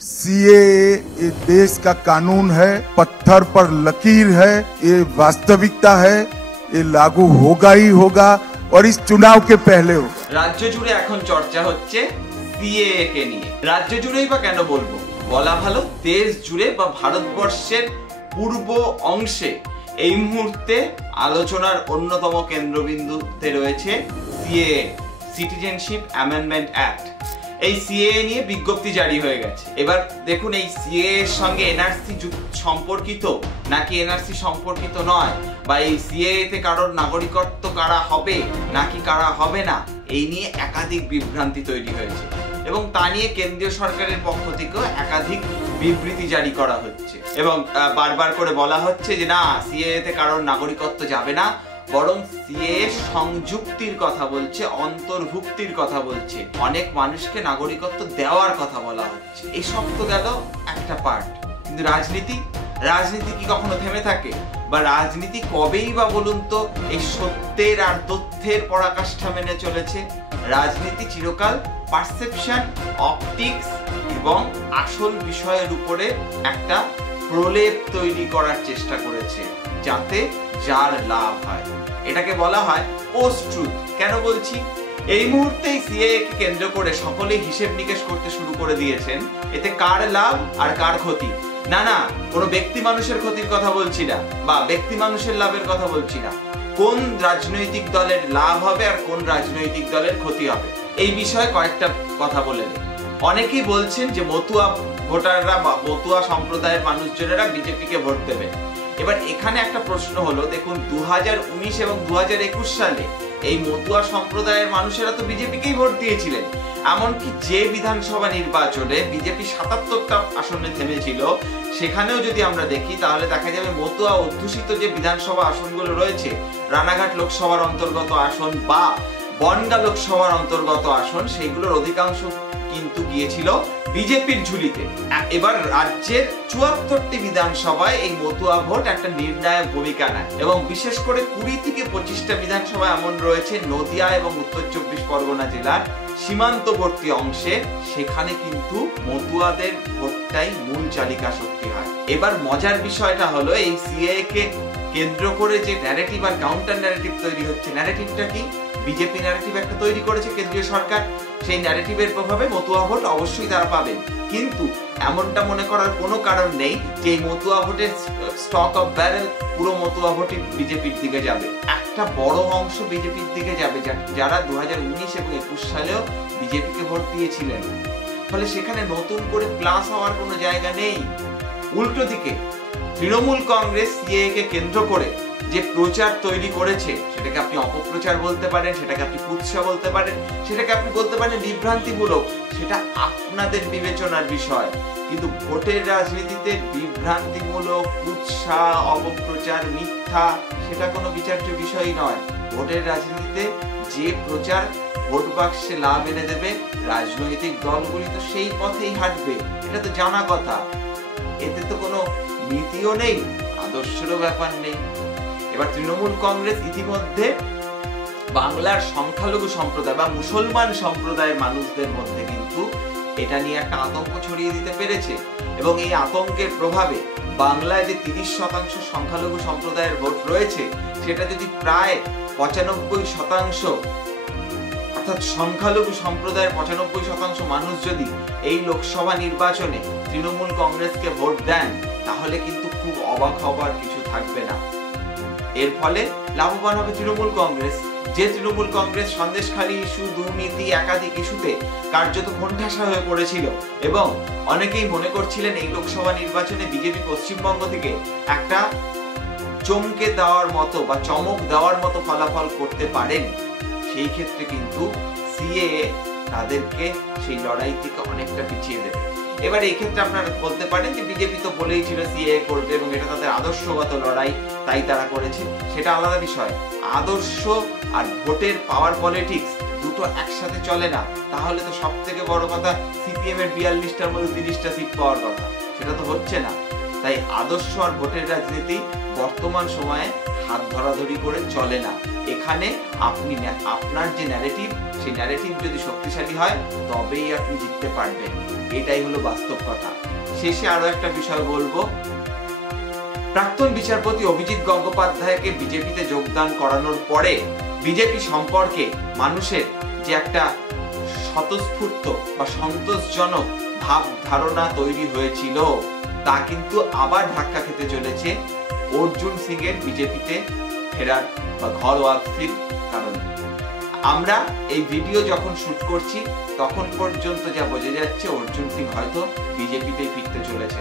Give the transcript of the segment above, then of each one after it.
CAA ये देश का कानून है, पत्थर पर लकीर है, ये वास्तविकता है, ये लागू होगा ही होगा और इस चुनाव के पहले होगा। রাজ্য জুড়ে এখন চর্চা হচ্ছে সিএএ কে নিয়ে। রাজ্য জুড়েই বা কেন বলবো, বলা ভালো দেশ জুড়ে বা ভারতবর্ষের পূর্ব অংশে এই মুহূর্তে আলোচনার অন্যতম কেন্দ্রবিন্দুতে রয়েছে সিএএ, সিটিজেনশিপ অ্যামেন্ডমেন্ট অ্যাক্ট। এই সিএএ নিয়ে বিজ্ঞপ্তি জারি হয়ে গেছে। এবার দেখুন, এই সিএএ এর সঙ্গে এনআরসি সম্পর্কিত নাকি এনআরসি সম্পর্কিত নয়, বা এই সিএএ তে কারোর নাগরিকত্ব কারা হবে নাকি কারা হবে না, এই নিয়ে একাধিক বিভ্রান্তি তৈরি হয়েছে এবং তা নিয়ে কেন্দ্রীয় সরকারের পক্ষ থেকেও একাধিক বিবৃতি জারি করা হচ্ছে এবং বারবার করে বলা হচ্ছে যে না, সিএএ তে কারোর নাগরিকত্ব যাবে না, বরং সিএএ সংযুক্তির কথা বলছে, অন্তর্ভুক্তির কথা বলছে, অনেক মানুষকে নাগরিকত্ব দেওয়ার কথা বলা হচ্ছে। এই সব তো গেল একটা পার্ট, কিন্তু রাজনীতি কি কখনো থেমে থাকে? বা রাজনীতি কবেই বা বলুন তো এই সত্যের আর তথ্যের পরাকাষ্ঠা মেনে চলেছে? রাজনীতি চিরকাল পারসেপশন, অপটিক্স এবং আসল বিষয়ের উপরে একটা প্রলেপ তৈরি করার চেষ্টা করেছে যাতে যার লাভ হয়। এটাকে বলা হয় পোস্ট ট্রুথ। কেন বলছি? এই মুহূর্তে সিএএ কে কেন্দ্র করে সকলেই হিসেব নিকেশ করতে শুরু করে দিয়েছেন, এতে কার লাভ আর কার ক্ষতি। না, কোনো ব্যক্তি মানুষের ক্ষতির কথা বলছি না, বা ব্যক্তি মানুষের লাভের কথা বলছি না, কোন রাজনৈতিক দলের লাভ হবে আর কোন রাজনৈতিক দলের ক্ষতি হবে এই বিষয়ে কয়েকটা কথা বলে নেই। অনেকেই বলছেন যে মতুয়া ভোটাররা বা মতুয়া সম্প্রদায়ের মানুষজনেরা বিজেপিকে ভোট দেবে। এবার এখানে একটা প্রশ্ন হলো, দেখুন 2019 এবং 2021 সালে এই মতুয়া সম্প্রদায়ের মানুষেরা তো বিজেপিকেই ভোট দিয়েছিলেন। এমনকি যে বিধানসভা নির্বাচনে বিজেপি 77টা আসনে থেমেছিল, সেখানেও যদি আমরা দেখি তাহলে দেখা যাবে মতুয়া অধ্যুষিত যে বিধানসভা আসনগুলো রয়েছে, রানাঘাট লোকসভার অন্তর্গত আসন বা বনগাঁ লোকসভার অন্তর্গত আসন, সেইগুলোর অধিকাংশ কিন্তু গিয়েছিল বিজেপির ঝুলিতে। এবার রাজ্যের 74টি বিধানসভায় এই মতুয়া ভোট একটা নির্ণায়ক ভূমিকা নেয় এবং বিশেষ করে 20 থেকে 25টা বিধানসভা এমন রয়েছে নদিয়া এবং উত্তর 24 পরগনা জেলার সীমান্তবর্তী অংশে, সেখানে কিন্তু মতুয়াদের ভোটটাই মূল চালিকা শক্তি হয়। এবার মজার বিষয়টা হলো, এই সিএএ কে কেন্দ্র করে যে ন্যারেটিভ আর কাউন্টার ন্যারেটিভ তৈরি হচ্ছে, ন্যারেটিভটা কি? বিজেপি ন্যারেটিভ একটা তৈরি করেছে কেন্দ্রীয় সরকার, সেই ন্যারেটিভের প্রভাবে মতুয়া ভোট অবশ্যই তারা পাবেন, কিন্তু এমনটা মনে করার কোনো কারণ নেই যে এই মতুয়া ভোটের স্টক অফ ব্যারেল পুরো মতুয়া ভোটই বিজেপির দিকে যাবে। একটা বড় অংশ বিজেপির দিকে যাবে যারা 2019 এবং 21 সালেও বিজেপিকে ভোট দিয়েছিলেন। ফলে সেখানে নতুন করে প্লাস হওয়ার কোনো জায়গা নেই। উল্টো দিকে তৃণমূল কংগ্রেস সিএএ কে কেন্দ্র করে যে প্রচার তৈরি করেছে, সেটাকে আপনি অপপ্রচার বলতে পারেন, সেটাকে আপনি কুৎসা বলতে পারেন, সেটাকে আপনি বলতে পারেন বিভ্রান্তিমূলক, সেটা আপনাদের বিবেচনার বিষয়। কিন্তু ভোটের রাজনীতিতে বিভ্রান্তিমূলক, কুৎসা, অপপ্রচার, মিথ্যা, সেটা কোনো বিচার্য বিষয়ই নয়। ভোটের রাজনীতিতে যে প্রচার ভোট বাক্সে লাভ এনে দেবে, রাজনৈতিক দলগুলি তো সেই পথেই হাঁটবে, এটা তো জানা কথা। এতে তো কোনো নীতিও নেই, আদর্শেরও ব্যাপার নেই। এবার তৃণমূল কংগ্রেস ইতিমধ্যে বাংলার সংখ্যালঘু সম্প্রদায় বা মুসলমান সম্প্রদায়ের মানুষদের মধ্যে কিন্তু এটা নিয়ে একটা আতঙ্ক ছড়িয়ে দিতে পেরেছে এবং এই আতঙ্কের প্রভাবে বাংলায় যে 30% সংখ্যালঘু সম্প্রদায়ের ভোট রয়েছে, সেটা যদি প্রায় 95%, অর্থাৎ সংখ্যালঘু সম্প্রদায়ের 95% মানুষ যদি এই লোকসভা নির্বাচনে তৃণমূল কংগ্রেসকে ভোট দেন, তাহলে কিন্তু খুব অবাক হবার কিছু থাকবে না। এর ফলে লাভবান হবে তৃণমূল কংগ্রেস। যে তৃণমূল কংগ্রেস সন্দেশখালী ইস্যু, দুর্নীতি, একাধিক ইস্যুতে কার্যত কোণঠাসা হয়ে পড়েছিল এবং অনেকেই মনে করছিলেন এই লোকসভা নির্বাচনে বিজেপি পশ্চিমবঙ্গ থেকে একটা চমকে দেওয়ার মতো বা চমক দেওয়ার মতো ফলাফল করতে পারেন, সেই ক্ষেত্রে কিন্তু সিএএ তাদেরকে সেই লড়াই থেকে অনেকটা পিছিয়ে দেবে। এবার এই ক্ষেত্রে আপনারা বলতে পারেন যে বিজেপি তো বলেই ছিল সিএএ করবে এবং এটা তাদের আদর্শগত লড়াই, তাই তারা করেছে, সেটা আলাদা বিষয়। আদর্শ আর ভোটের পাওয়ার পলিটিক্স দুটো একসাথে চলে না। তাহলে তো সব থেকে বড় কথা সিপিএম এর 42টার মধ্যে 30টা সিট পাওয়ার কথা, সেটা তো হচ্ছে না। তাই আদর্শ আর ভোটের রাজনীতি বর্তমান সময়ে হাত ধরাধরি করে চলে না। এখানে আপনি আপনার যে ন্যারেটিভ, সেই ন্যারেটিভ যদি শক্তিশালী হয় তবেই আপনি জিততে পারবেন। এটাই হলো বাস্তব কথা। শেষে আরো একটা বিষয় বলবো, প্রাক্তন বিচারপতি অভিজিৎ গঙ্গোপাধ্যায়কে বিজেপিতে যোগদান করানোর পরে বিজেপি সম্পর্কে মানুষের যে একটা স্বতঃস্ফূর্ত বা সন্তোষজনক ভাব ধারণা তৈরি হয়েছিল, তা কিন্তু আবার ধাক্কা খেতে চলেছে অর্জুন সিং এর বিজেপিতে ফেরার বা ঘর ওয়াপসির কারণে। আমরা এই ভিডিও যখন শুট করছি তখন পর্যন্ত যা বোঝা যাচ্ছে অর্জুন সিং হয়তো বিজেপিতে ফিরতে চলেছে।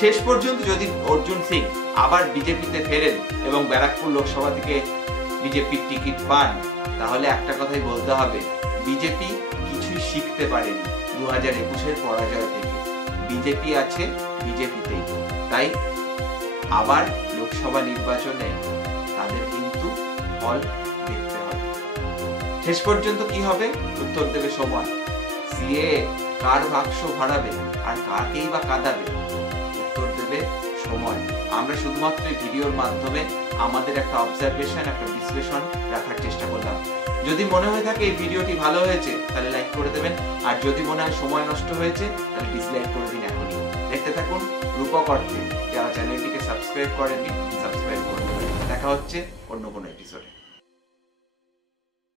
শেষ পর্যন্ত যদি অর্জুন সিং আবার বিজেপিতে ফেরেন এবং ব্যারাকপুর লোকসভা থেকে বিজেপির টিকিট পান, তাহলে একটা কথাই বলতে হবে, বিজেপি কিছুই শিখতে পারেনি 2021-এর পরাজয় থেকে। বিজেপি আছে বিজেপিতেই, তাই আবার লোকসভা নির্বাচনে তাদের কিন্তু ফল দেখতে হবে। শেষ পর্যন্ত কি হবে উত্তর দেবে সময়। সিএ কার বাক্স ভরাবে আর কাকেই বা কাঁদাবে, উত্তর দেবে সময়। আমরা শুধুমাত্র এই ভিডিওর মাধ্যমে আমাদের একটা অবজারভেশন, একটা বিশ্লেষণ রাখার চেষ্টা করলাম। যদি মনে হয়ে থাকে এই ভিডিওটি ভালো হয়েছে তাহলে লাইক করে দেবেন, আর যদি মনে হয় সময় নষ্ট হয়েছে তাহলে ডিসলাইক করে দিন এখনই। দেখতে থাকুন রূপক অর্থে। যারা চ্যানেলটিকে সাবস্ক্রাইব করেননি সাবস্ক্রাইব করে দেবেন। দেখা হচ্ছে অন্য কোনো এপিসোডে।